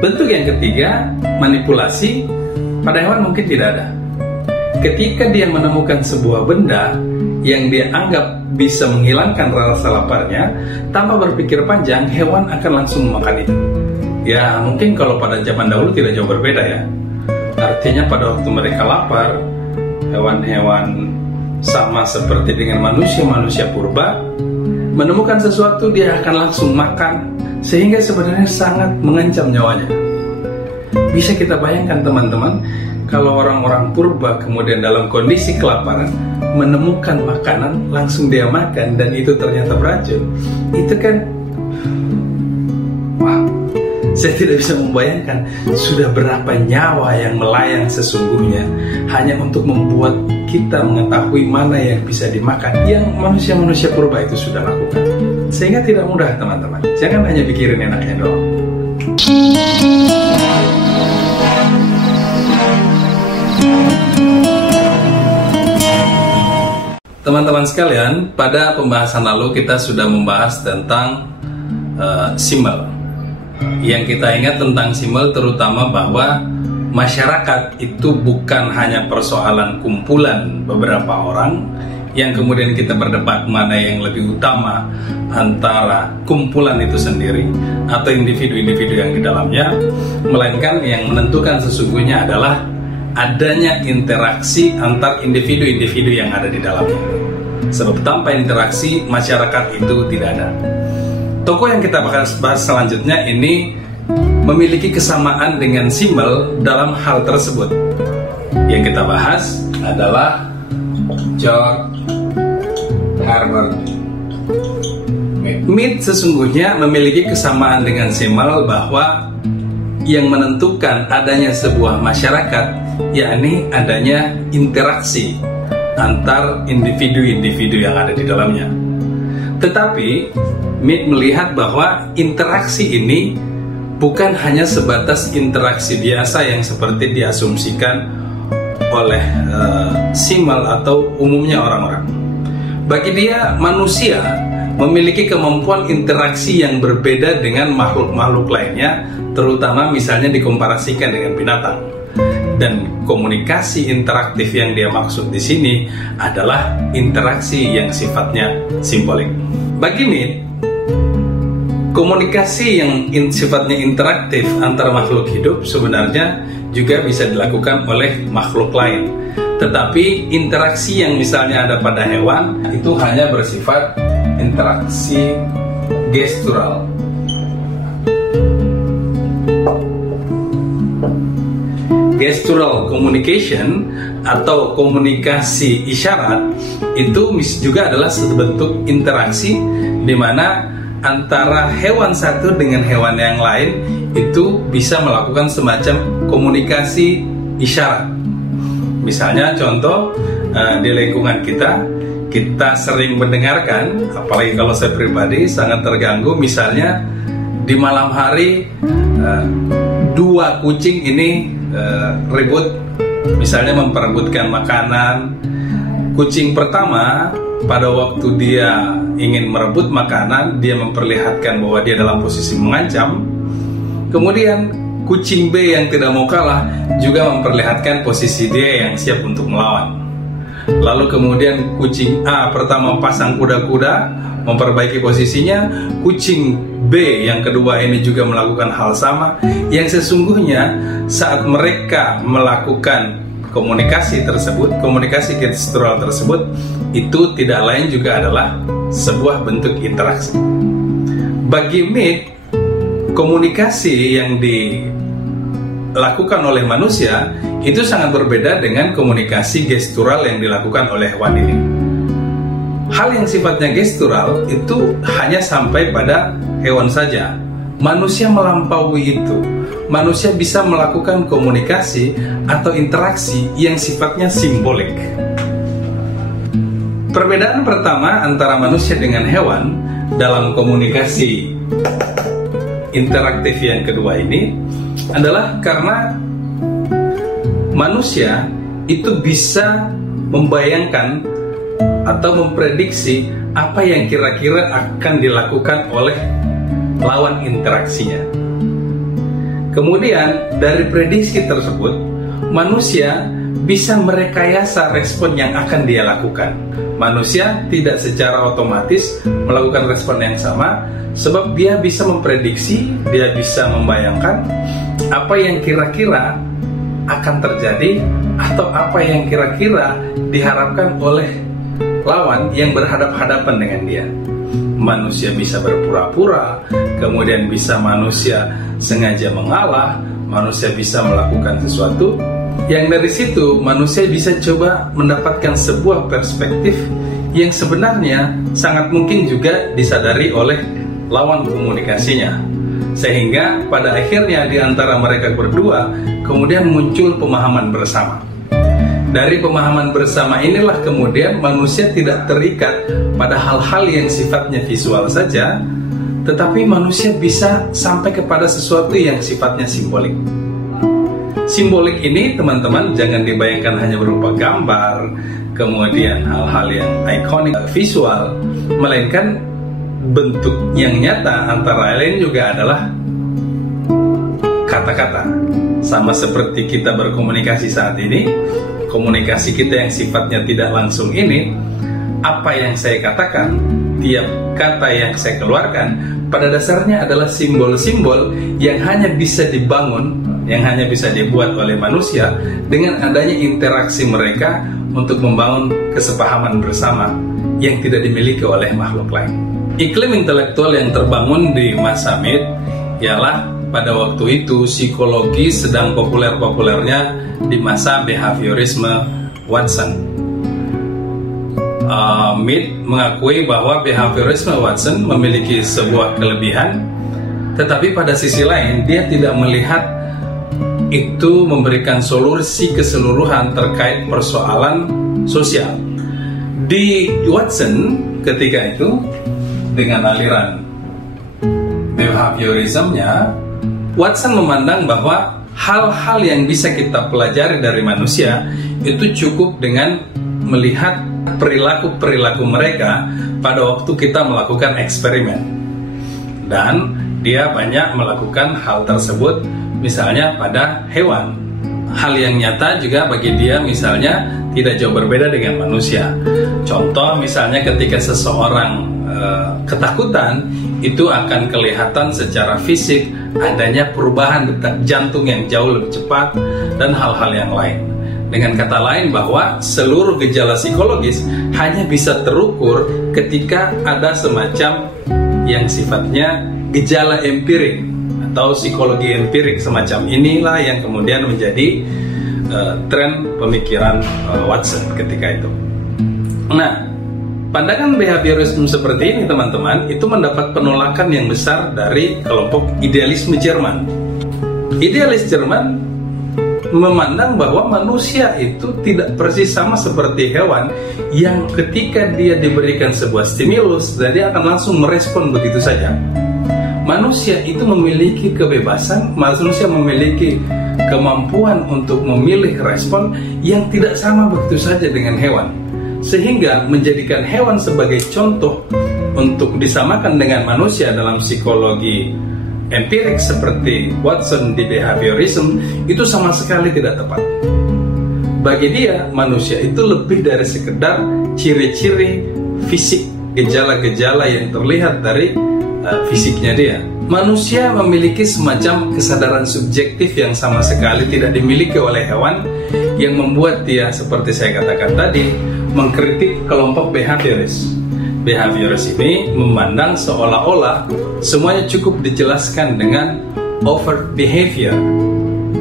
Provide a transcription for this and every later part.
Bentuk yang ketiga, manipulasi, pada hewan mungkin tidak ada. Ketika dia menemukan sebuah benda yang dia anggap bisa menghilangkan rasa laparnya, tanpa berpikir panjang, hewan akan langsung memakan itu. Ya, mungkin kalau pada zaman dahulu tidak jauh berbeda ya. Artinya pada waktu mereka lapar, hewan-hewan sama seperti dengan manusia purba, menemukan sesuatu dia akan langsung makan, sehingga sebenarnya sangat mengancam nyawanya. Bisa kita bayangkan teman-teman, kalau orang-orang purba kemudian dalam kondisi kelaparan menemukan makanan, langsung dia makan dan itu ternyata beracun. Itu kan, wow, saya tidak bisa membayangkan sudah berapa nyawa yang melayang sesungguhnya hanya untuk membuat kita mengetahui mana yang bisa dimakan, yang manusia-manusia purba itu sudah lakukan. Sehingga tidak mudah teman-teman, jangan hanya pikirin enaknya doang. Teman-teman sekalian, pada pembahasan lalu kita sudah membahas tentang simbol. Yang kita ingat tentang simbol terutama bahwa masyarakat itu bukan hanya persoalan kumpulan beberapa orang yang kemudian kita berdebat mana yang lebih utama antara kumpulan itu sendiri atau individu-individu yang di dalamnya, melainkan yang menentukan sesungguhnya adalah adanya interaksi antar individu-individu yang ada di dalamnya. Sebab tanpa interaksi, masyarakat itu tidak ada. Tokoh yang kita bahas selanjutnya ini memiliki kesamaan dengan simbol dalam hal tersebut. Yang kita bahas adalah George Herbert Mead. Mead sesungguhnya memiliki kesamaan dengan simbol bahwa yang menentukan adanya sebuah masyarakat yakni adanya interaksi antar individu-individu yang ada di dalamnya. Tetapi Mead melihat bahwa interaksi ini bukan hanya sebatas interaksi biasa yang seperti diasumsikan oleh simbol atau umumnya orang-orang. Bagi dia, manusia memiliki kemampuan interaksi yang berbeda dengan makhluk-makhluk lainnya, terutama misalnya dikomparasikan dengan binatang. Dan komunikasi interaktif yang dia maksud di sini adalah interaksi yang sifatnya simbolik. Bagi Mead, komunikasi yang sifatnya interaktif antar makhluk hidup sebenarnya juga bisa dilakukan oleh makhluk lain. Tetapi interaksi yang misalnya ada pada hewan itu hanya bersifat interaksi gestural. Gestural communication atau komunikasi isyarat itu juga adalah bentuk interaksi di mana antara hewan satu dengan hewan yang lain itu bisa melakukan semacam komunikasi isyarat. Misalnya contoh di lingkungan kita sering mendengarkan, apalagi kalau saya pribadi sangat terganggu, misalnya di malam hari dua kucing ini ribut, misalnya memperebutkan makanan. Kucing pertama pada waktu dia ingin merebut makanan, dia memperlihatkan bahwa dia dalam posisi mengancam. Kemudian kucing B yang tidak mau kalah juga memperlihatkan posisi dia yang siap untuk melawan. Lalu kemudian kucing A pertama pasang kuda-kuda memperbaiki posisinya, kucing B yang kedua ini juga melakukan hal sama, yang sesungguhnya saat mereka melakukan komunikasi tersebut, komunikasi gestural tersebut, itu tidak lain juga adalah sebuah bentuk interaksi. Bagi Mead, komunikasi yang dilakukan oleh manusia itu sangat berbeda dengan komunikasi gestural yang dilakukan oleh hewan ini. Hal yang sifatnya gestural itu hanya sampai pada hewan saja. Manusia melampaui itu. Manusia bisa melakukan komunikasi atau interaksi yang sifatnya simbolik. Perbedaan pertama antara manusia dengan hewan dalam komunikasi interaktif yang kedua ini adalah karena manusia itu bisa membayangkan atau memprediksi apa yang kira-kira akan dilakukan oleh lawan interaksinya. Kemudian dari prediksi tersebut, manusia bisa merekayasa respon yang akan dia lakukan. Manusia tidak secara otomatis melakukan respon yang sama, sebab dia bisa memprediksi, dia bisa membayangkan apa yang kira-kira akan terjadi atau apa yang kira-kira diharapkan oleh lawan yang berhadap-hadapan dengan dia. Manusia bisa berpura-pura, kemudian bisa manusia sengaja mengalah, manusia bisa melakukan sesuatu yang dari situ manusia bisa coba mendapatkan sebuah perspektif yang sebenarnya sangat mungkin juga disadari oleh lawan komunikasinya. Sehingga pada akhirnya di antara mereka berdua kemudian muncul pemahaman bersama. Dari pemahaman bersama inilah kemudian manusia tidak terikat pada hal-hal yang sifatnya visual saja, tetapi manusia bisa sampai kepada sesuatu yang sifatnya simbolik. Simbolik ini teman-teman jangan dibayangkan hanya berupa gambar, kemudian hal-hal yang ikonik visual, melainkan bentuk yang nyata antara lain juga adalah kata-kata. Sama seperti kita berkomunikasi saat ini, komunikasi kita yang sifatnya tidak langsung ini, apa yang saya katakan, tiap kata yang saya keluarkan, pada dasarnya adalah simbol-simbol yang hanya bisa dibangun, yang hanya bisa dibuat oleh manusia dengan adanya interaksi mereka untuk membangun kesepahaman bersama yang tidak dimiliki oleh makhluk lain. Iklim intelektual yang terbangun di masa Mead ialah pada waktu itu psikologi sedang populer-populernya di masa behaviorisme Watson. Mead mengakui bahwa behaviorisme Watson memiliki sebuah kelebihan, tetapi pada sisi lain dia tidak melihat itu memberikan solusi keseluruhan terkait persoalan sosial. Di Watson ketika itu dengan aliran behaviorismnya, Watson memandang bahwa hal-hal yang bisa kita pelajari dari manusia itu cukup dengan melihat perilaku-perilaku mereka pada waktu kita melakukan eksperimen. Dan dia banyak melakukan hal tersebut misalnya pada hewan. Hal yang nyata juga bagi dia misalnya tidak jauh berbeda dengan manusia. Contoh misalnya ketika seseorang ketakutan, itu akan kelihatan secara fisik adanya perubahan detak jantung yang jauh lebih cepat dan hal-hal yang lain. Dengan kata lain bahwa seluruh gejala psikologis hanya bisa terukur ketika ada semacam yang sifatnya gejala empirik atau psikologi empirik semacam inilah yang kemudian menjadi tren pemikiran Watson ketika itu. Nah, pandangan behaviorisme seperti ini teman-teman itu mendapat penolakan yang besar dari kelompok idealisme Jerman. Idealis Jerman memandang bahwa manusia itu tidak persis sama seperti hewan yang ketika dia diberikan sebuah stimulus dan dia akan langsung merespon begitu saja. Manusia itu memiliki kebebasan, manusia memiliki kemampuan untuk memilih respon yang tidak sama begitu saja dengan hewan, sehingga menjadikan hewan sebagai contoh untuk disamakan dengan manusia dalam psikologi empirik seperti Watson di behaviorism itu sama sekali tidak tepat. Bagi dia, manusia itu lebih dari sekedar ciri-ciri fisik, gejala-gejala yang terlihat dari fisiknya dia. Manusia memiliki semacam kesadaran subjektif yang sama sekali tidak dimiliki oleh hewan, yang membuat dia, seperti saya katakan tadi, mengkritik kelompok behavioris. Behavioris ini memandang seolah-olah semuanya cukup dijelaskan dengan overt behavior,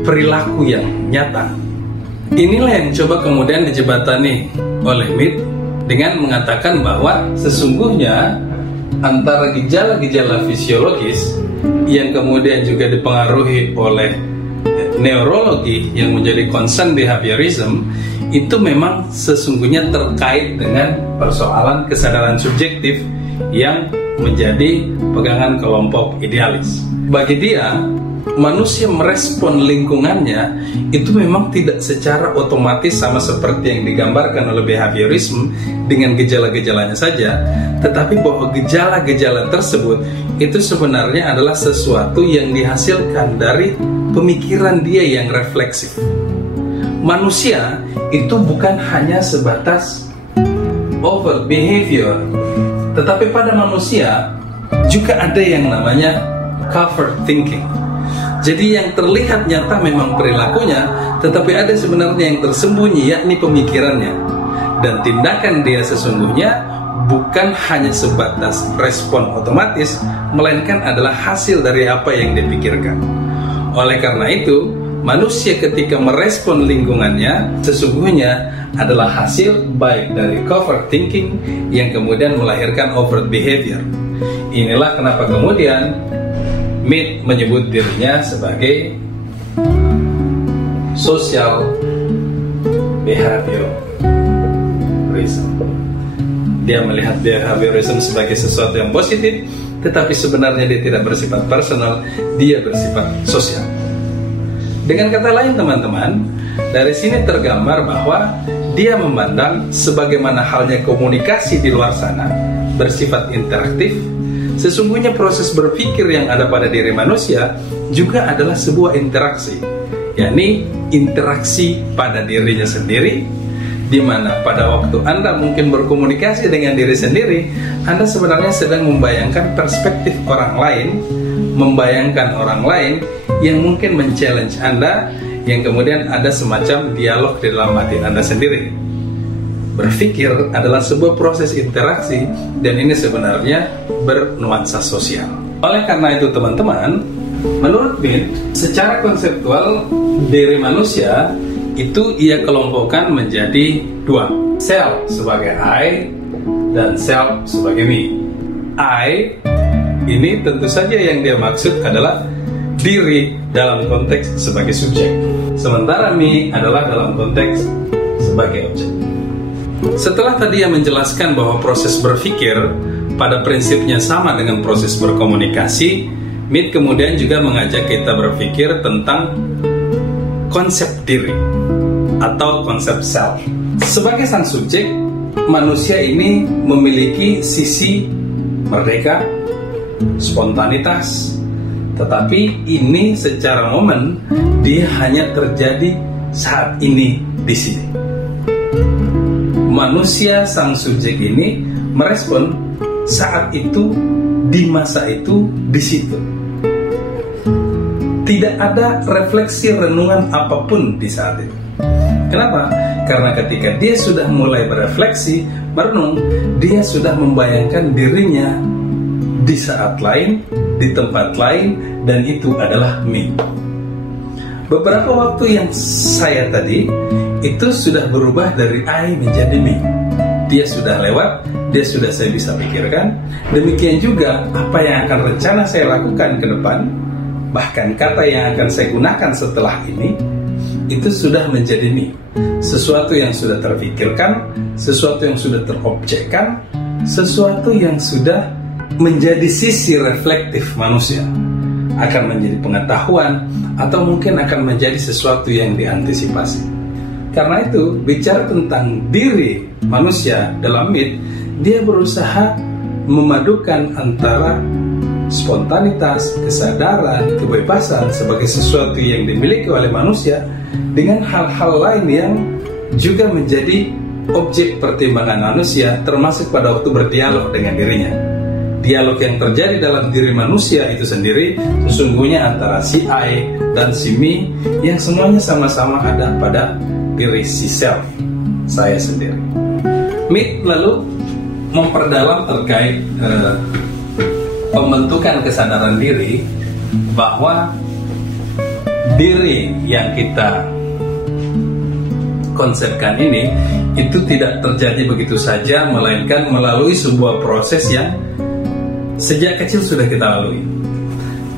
perilaku yang nyata. Inilah yang coba kemudian dijebatani oleh Mead dengan mengatakan bahwa sesungguhnya antara gejala-gejala fisiologis yang kemudian juga dipengaruhi oleh neurologi yang menjadi concern behaviorism itu memang sesungguhnya terkait dengan persoalan kesadaran subjektif yang menjadi pegangan kelompok idealis. Bagi dia, manusia merespon lingkungannya itu memang tidak secara otomatis sama seperti yang digambarkan oleh behaviorisme dengan gejala-gejalanya saja, tetapi bahwa gejala-gejala tersebut itu sebenarnya adalah sesuatu yang dihasilkan dari pemikiran dia yang refleksif. Manusia itu bukan hanya sebatas overt behavior, tetapi pada manusia juga ada yang namanya covert thinking. Jadi yang terlihat nyata memang perilakunya, tetapi ada sebenarnya yang tersembunyi, yakni pemikirannya. Dan tindakan dia sesungguhnya bukan hanya sebatas respon otomatis, melainkan adalah hasil dari apa yang dia pikirkan. Oleh karena itu, manusia ketika merespon lingkungannya sesungguhnya adalah hasil baik dari covert thinking yang kemudian melahirkan overt behavior. Inilah kenapa kemudian Mead menyebut dirinya sebagai social behaviorism. Dia melihat behaviorism sebagai sesuatu yang positif, tetapi sebenarnya dia tidak bersifat personal, dia bersifat sosial. Dengan kata lain teman-teman, dari sini tergambar bahwa dia memandang sebagaimana halnya komunikasi di luar sana bersifat interaktif, sesungguhnya proses berpikir yang ada pada diri manusia juga adalah sebuah interaksi, yakni interaksi pada dirinya sendiri, di mana pada waktu Anda mungkin berkomunikasi dengan diri sendiri, Anda sebenarnya sedang membayangkan perspektif orang lain, membayangkan orang lain yang mungkin men-challenge Anda, yang kemudian ada semacam dialog di dalam hati Anda sendiri. Berpikir adalah sebuah proses interaksi, dan ini sebenarnya bernuansa sosial. Oleh karena itu teman-teman, menurut Mead, secara konseptual diri manusia itu ia kelompokkan menjadi dua, self sebagai I dan self sebagai me. I ini tentu saja yang dia maksud adalah diri dalam konteks sebagai subjek, sementara me adalah dalam konteks sebagai objek. Setelah tadi yang menjelaskan bahwa proses berpikir pada prinsipnya sama dengan proses berkomunikasi, Mead kemudian juga mengajak kita berpikir tentang konsep diri atau konsep self. Sebagai sang subjek, manusia ini memiliki sisi merdeka, spontanitas, tetapi ini secara momen dia hanya terjadi saat ini di sini. Manusia sang subjek ini merespon saat itu, di masa itu, di situ. Tidak ada refleksi renungan apapun di saat itu. Kenapa? Karena ketika dia sudah mulai berefleksi, merenung, dia sudah membayangkan dirinya di saat lain, di tempat lain, dan itu adalah me. Beberapa waktu yang saya tadi itu sudah berubah dari I menjadi me. Dia sudah lewat, dia sudah saya bisa pikirkan. Demikian juga apa yang akan rencana saya lakukan ke depan, bahkan kata yang akan saya gunakan setelah ini, itu sudah menjadi me. Sesuatu yang sudah terpikirkan, sesuatu yang sudah terobjekkan, sesuatu yang sudah menjadi sisi reflektif manusia, akan menjadi pengetahuan, atau mungkin akan menjadi sesuatu yang diantisipasi. Karena itu, bicara tentang diri manusia dalam Mead, dia berusaha memadukan antara spontanitas, kesadaran, kebebasan sebagai sesuatu yang dimiliki oleh manusia dengan hal-hal lain yang juga menjadi objek pertimbangan manusia, termasuk pada waktu berdialog dengan dirinya. Dialog yang terjadi dalam diri manusia itu sendiri sesungguhnya antara si I dan si me, yang semuanya sama-sama ada pada diri si self, saya sendiri. Mead lalu memperdalam terkait pembentukan kesadaran diri, bahwa diri yang kita konsepkan ini itu tidak terjadi begitu saja, melainkan melalui sebuah proses yang sejak kecil sudah kita lalui.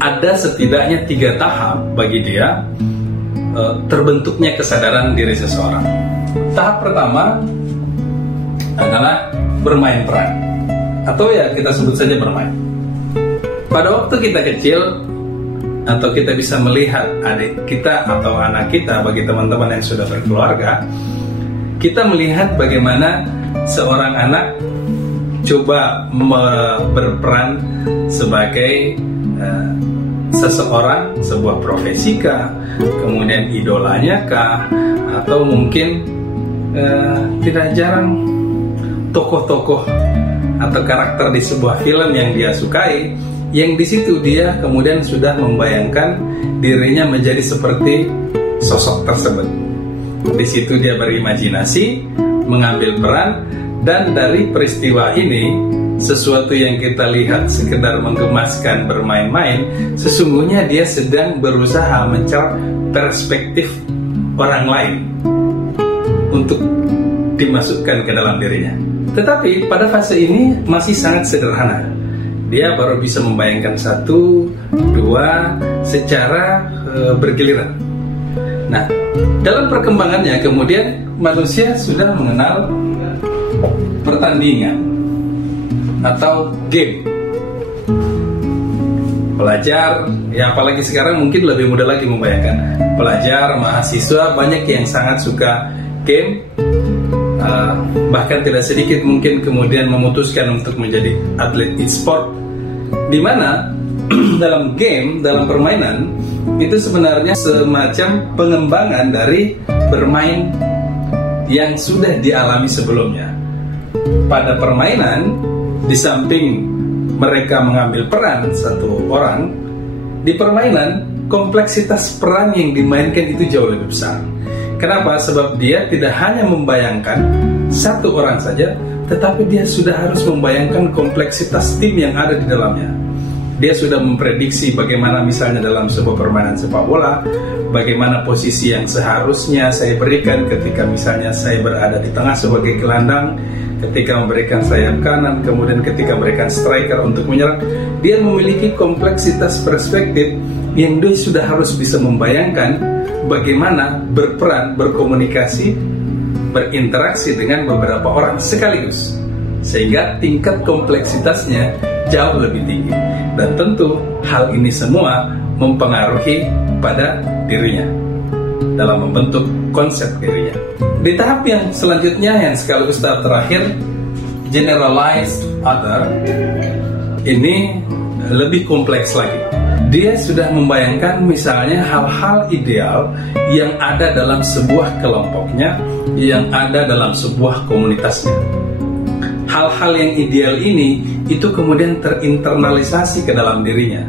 Ada setidaknya 3 tahap bagi dia terbentuknya kesadaran diri seseorang. Tahap pertama adalah bermain peran, atau ya kita sebut saja bermain. Pada waktu kita kecil, atau kita bisa melihat adik kita atau anak kita, bagi teman-teman yang sudah berkeluarga, kita melihat bagaimana seorang anak coba berperan sebagai seseorang, sebuah profesi kah, kemudian idolanya kah, atau mungkin tidak jarang tokoh-tokoh atau karakter di sebuah film yang dia sukai, yang di situ dia kemudian sudah membayangkan dirinya menjadi seperti sosok tersebut. Di situ dia berimajinasi, mengambil peran, dan dari peristiwa ini, sesuatu yang kita lihat sekedar menggemaskan bermain-main, sesungguhnya dia sedang berusaha mencari perspektif orang lain untuk dimasukkan ke dalam dirinya. Tetapi pada fase ini masih sangat sederhana. Dia baru bisa membayangkan 1, 2 secara bergiliran. Nah, dalam perkembangannya kemudian manusia sudah mengenal pertandingan atau game. Pelajar, ya apalagi sekarang mungkin lebih mudah lagi membayangkan. Pelajar, mahasiswa banyak yang sangat suka game. Bahkan tidak sedikit mungkin kemudian memutuskan untuk menjadi atlet e-sport, di mana dalam game, dalam permainan itu sebenarnya semacam pengembangan dari bermain yang sudah dialami sebelumnya. Pada permainan, di samping mereka mengambil peran satu orang, di permainan kompleksitas peran yang dimainkan itu jauh lebih besar. Kenapa? Sebab dia tidak hanya membayangkan satu orang saja, tetapi dia sudah harus membayangkan kompleksitas tim yang ada di dalamnya. Dia sudah memprediksi bagaimana misalnya dalam sebuah permainan sepak bola, bagaimana posisi yang seharusnya saya berikan ketika misalnya saya berada di tengah sebagai gelandang, ketika memberikan sayap kanan, kemudian ketika memberikan striker untuk menyerang. Dia memiliki kompleksitas perspektif yang dia sudah harus bisa membayangkan bagaimana berperan, berkomunikasi, berinteraksi dengan beberapa orang sekaligus, sehingga tingkat kompleksitasnya jauh lebih tinggi. Dan tentu hal ini semua mempengaruhi pada dirinya dalam membentuk konsep dirinya. Di tahap yang selanjutnya, yang sekaligus tahap terakhir, generalized other, ini lebih kompleks lagi. Dia sudah membayangkan misalnya hal-hal ideal yang ada dalam sebuah kelompoknya, yang ada dalam sebuah komunitasnya. Hal-hal yang ideal ini itu kemudian terinternalisasi ke dalam dirinya.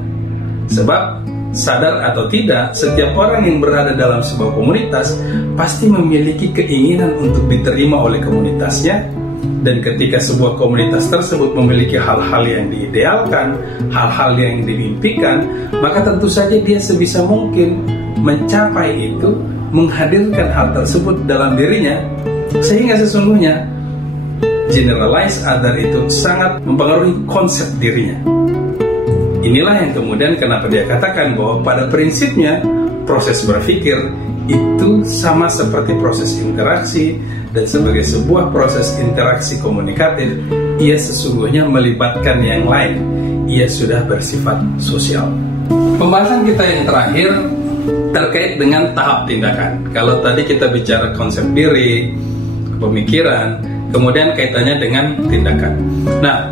Sebab sadar atau tidak, setiap orang yang berada dalam sebuah komunitas pasti memiliki keinginan untuk diterima oleh komunitasnya. Dan ketika sebuah komunitas tersebut memiliki hal-hal yang diidealkan, hal-hal yang dimimpikan, maka tentu saja dia sebisa mungkin mencapai itu, menghadirkan hal tersebut dalam dirinya, sehingga sesungguhnya generalized other itu sangat mempengaruhi konsep dirinya. Inilah yang kemudian kenapa dia katakan bahwa pada prinsipnya proses berpikir itu sama seperti proses interaksi, dan sebagai sebuah proses interaksi komunikatif, ia sesungguhnya melibatkan yang lain. Ia sudah bersifat sosial. Pembahasan kita yang terakhir terkait dengan tahap tindakan. Kalau tadi kita bicara konsep diri, pemikiran, kemudian kaitannya dengan tindakan. Nah,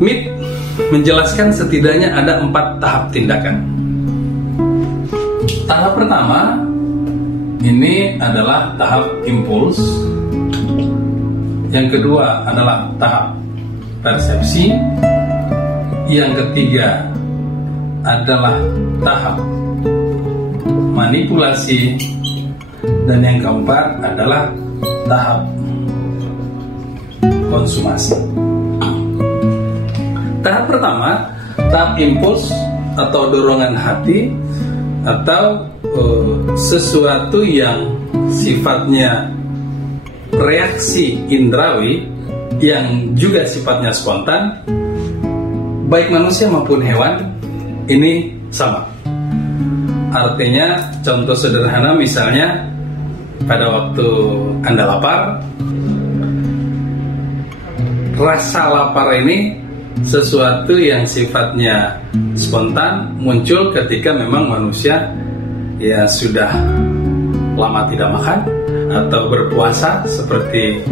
Mead menjelaskan setidaknya ada 4 tahap tindakan. Tahap pertama ini adalah tahap impuls. Yang kedua adalah tahap persepsi. Yang ketiga adalah tahap manipulasi. Dan yang keempat adalah tahap konsumasi. Tahap pertama, tahap impuls atau dorongan hati, atau sesuatu yang sifatnya reaksi indrawi yang juga sifatnya spontan, baik manusia maupun hewan ini sama. Artinya contoh sederhana misalnya pada waktu Anda lapar, rasa lapar ini sesuatu yang sifatnya spontan muncul ketika memang manusia ya sudah lama tidak makan atau berpuasa seperti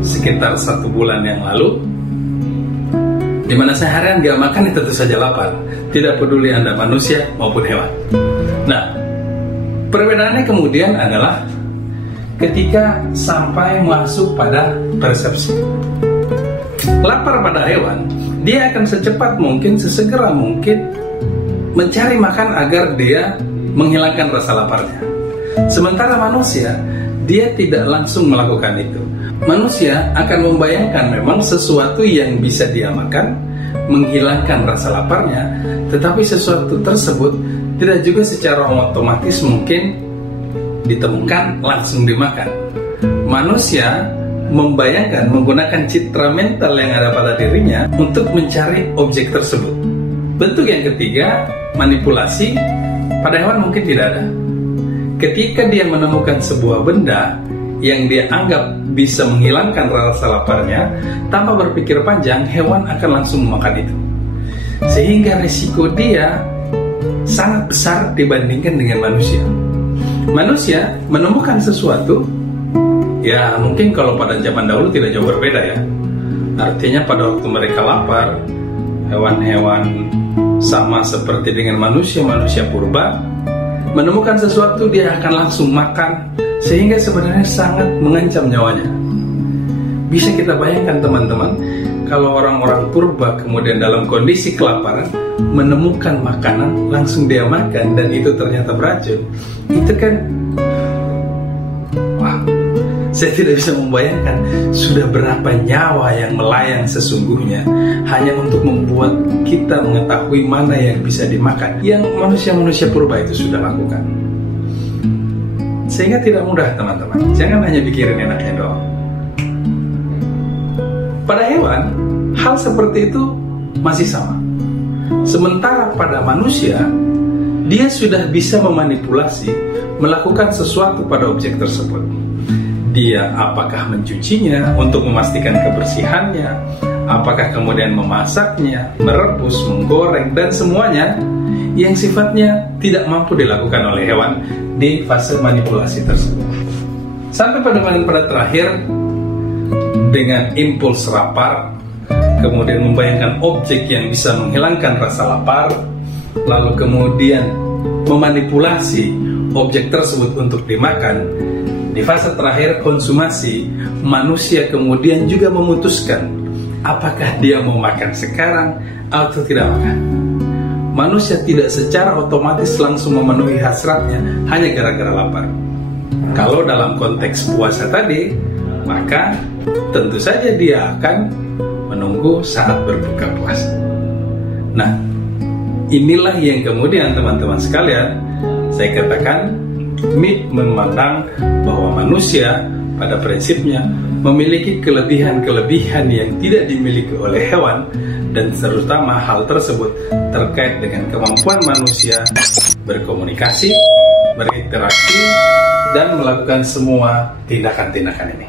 sekitar 1 bulan yang lalu, di mana seharian gak makan tentu saja lapar, tidak peduli Anda manusia maupun hewan. Nah, perbedaannya kemudian adalah ketika sampai masuk pada persepsi. Lapar pada hewan, dia akan secepat mungkin, sesegera mungkin mencari makan agar dia menghilangkan rasa laparnya. Sementara manusia, dia tidak langsung melakukan itu. Manusia akan membayangkan memang sesuatu yang bisa dia makan, menghilangkan rasa laparnya, tetapi sesuatu tersebut tidak juga secara otomatis mungkin ditemukan langsung dimakan. Manusia membayangkan menggunakan citra mental yang ada pada dirinya untuk mencari objek tersebut. Bentuk yang ketiga, manipulasi, pada hewan mungkin tidak ada. Ketika dia menemukan sebuah benda yang dia anggap bisa menghilangkan rasa laparnya, tanpa berpikir panjang, hewan akan langsung memakan itu. Sehingga risiko dia sangat besar dibandingkan dengan manusia. Manusia menemukan sesuatu, ya mungkin kalau pada zaman dahulu tidak jauh berbeda ya. Artinya pada waktu mereka lapar, hewan-hewan sama seperti dengan manusia purba, menemukan sesuatu dia akan langsung makan, sehingga sebenarnya sangat mengancam nyawanya. Bisa kita bayangkan teman-teman, kalau orang-orang purba kemudian dalam kondisi kelaparan menemukan makanan, langsung dia makan dan itu ternyata beracun, itu kan wah, saya tidak bisa membayangkan sudah berapa nyawa yang melayang sesungguhnya hanya untuk membuat kita mengetahui mana yang bisa dimakan, yang manusia-manusia purba itu sudah lakukan. Sehingga tidak mudah teman-teman, jangan hanya pikirin enaknya doang. Pada hewan, hal seperti itu masih sama. Sementara pada manusia, dia sudah bisa memanipulasi, melakukan sesuatu pada objek tersebut. Dia apakah mencucinya untuk memastikan kebersihannya, apakah kemudian memasaknya, merebus, menggoreng, dan semuanya yang sifatnya tidak mampu dilakukan oleh hewan di fase manipulasi tersebut. Sampai pada terakhir, dengan impuls lapar, kemudian membayangkan objek yang bisa menghilangkan rasa lapar, lalu kemudian memanipulasi objek tersebut untuk dimakan. Di fase terakhir konsumasi, manusia kemudian juga memutuskan apakah dia mau makan sekarang atau tidak makan. Manusia tidak secara otomatis langsung memenuhi hasratnya hanya gara-gara lapar. Kalau dalam konteks puasa tadi, maka tentu saja dia akan menunggu saat berbuka puasa. Nah, inilah yang kemudian teman-teman sekalian, saya katakan MIP memandang bahwa manusia pada prinsipnya memiliki kelebihan-kelebihan yang tidak dimiliki oleh hewan, dan terutama hal tersebut terkait dengan kemampuan manusia berkomunikasi, berinteraksi, dan melakukan semua tindakan-tindakan ini.